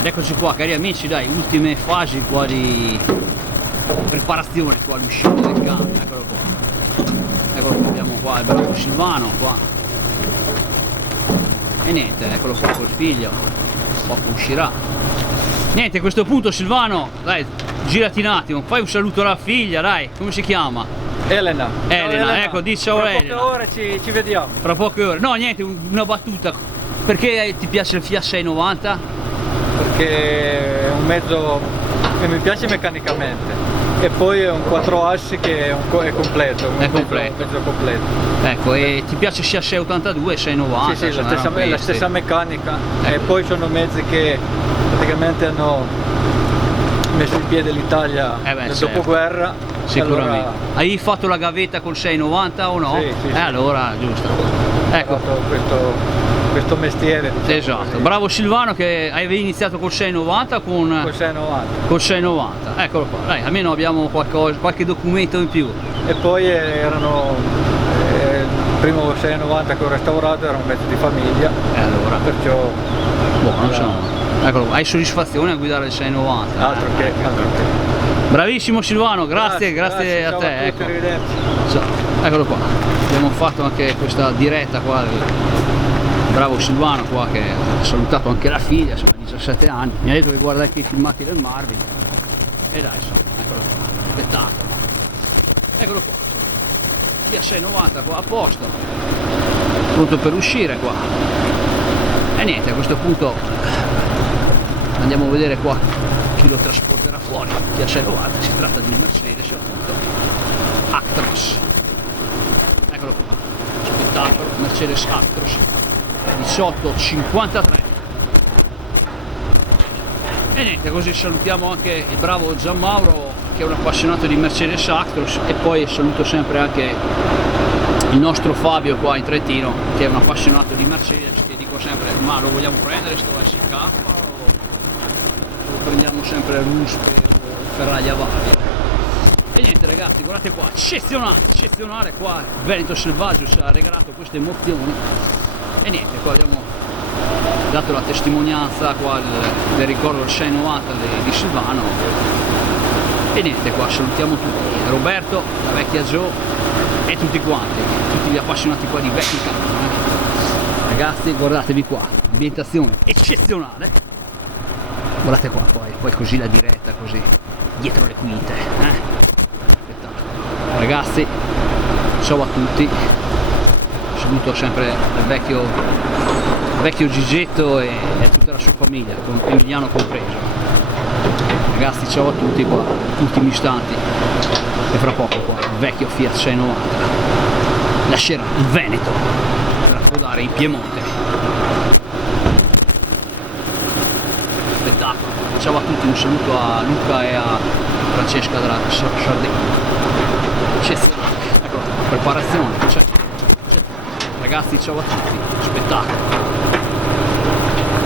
Ed eccoci qua cari amici, dai, ultime fasi qua di preparazione qua all'uscita del camion, eccolo qua, abbiamo qua il bravo Silvano qua, e niente, eccolo qua col figlio, poco uscirà. Niente, a questo punto Silvano, dai, girati un attimo, fai un saluto alla figlia, dai, come si chiama? Elena. Elena, ecco, di ciao Tra Elena. poche ore ci vediamo. Fra poche ore, no niente, una battuta, perché ti piace il Fiat 690? Perché è un mezzo che mi piace meccanicamente e poi è un 4 assi che è completo, È completo. mezzo completo. Ecco, e ti piace sia 682 che 690? Sì, la stessa meccanica, e poi sono mezzi che praticamente hanno messo in piedi l'Italia nel certo. dopoguerra. Sicuramente. Allora, Hai fatto la gavetta col 690 o no? Sì. Allora, giusto. Ecco. ho fatto questo mestiere, diciamo Esatto, così. bravo Silvano che avevi iniziato col 690 con... Col 690. Col 690, eccolo qua, dai, almeno abbiamo qualche documento in più. E poi erano il primo 690 che ho restaurato era un mezzo di famiglia, E allora, perciò buono, insomma. Eccolo qua, hai soddisfazione a guidare il 690? altro che. Bravissimo Silvano, grazie a te. Ciao a tutti, Ecco. arrivederci. Eccolo qua, abbiamo fatto anche questa diretta qua. Bravo Silvano qua che ha salutato anche la figlia, insomma 17 anni, mi ha detto che guarda anche i filmati del Marvin, e dai insomma, eccolo qua, spettacolo, eccolo qua, Fiat 690 qua a posto, pronto per uscire qua, e niente, a questo punto andiamo a vedere qua chi lo trasporterà fuori. Fiat 690, si tratta di un Mercedes appunto Actros, eccolo qua, spettacolo, Mercedes Actros 1853. E niente, così salutiamo anche il bravo Gianmauro che è un appassionato di Mercedes Actros, e poi saluto sempre anche il nostro Fabio qua in Trentino che è un appassionato di Mercedes, che dico sempre: ma lo vogliamo prendere sto SK o lo prendiamo sempre Ruspe o Ferraglia Varia? E niente ragazzi, guardate qua, eccezionale qua, Veneto Selvaggio ci ha regalato queste emozioni. E niente, qua abbiamo dato la testimonianza qua del ricordo del 690 di Silvano. E niente, qua salutiamo tutti, Roberto, la vecchia Joe e tutti quanti, tutti gli appassionati qua di vecchi camion. Ragazzi, guardatevi qua, ambientazione eccezionale. Guardate qua, poi così la diretta, così, dietro le quinte. Spettacolo. Ragazzi, ciao a tutti. Saluto sempre il vecchio Gigetto e tutta la sua famiglia, con Emiliano compreso. Ragazzi, ciao a tutti qua, ultimi istanti, e fra poco qua il vecchio Fiat 690 lascerà il Veneto per approdare in Piemonte. Spettacolo. Ciao a tutti, un saluto a Luca e a Francesca della Sardegna. Eccezionale, ecco, preparazione, ragazzi, ciao a tutti, spettacolo.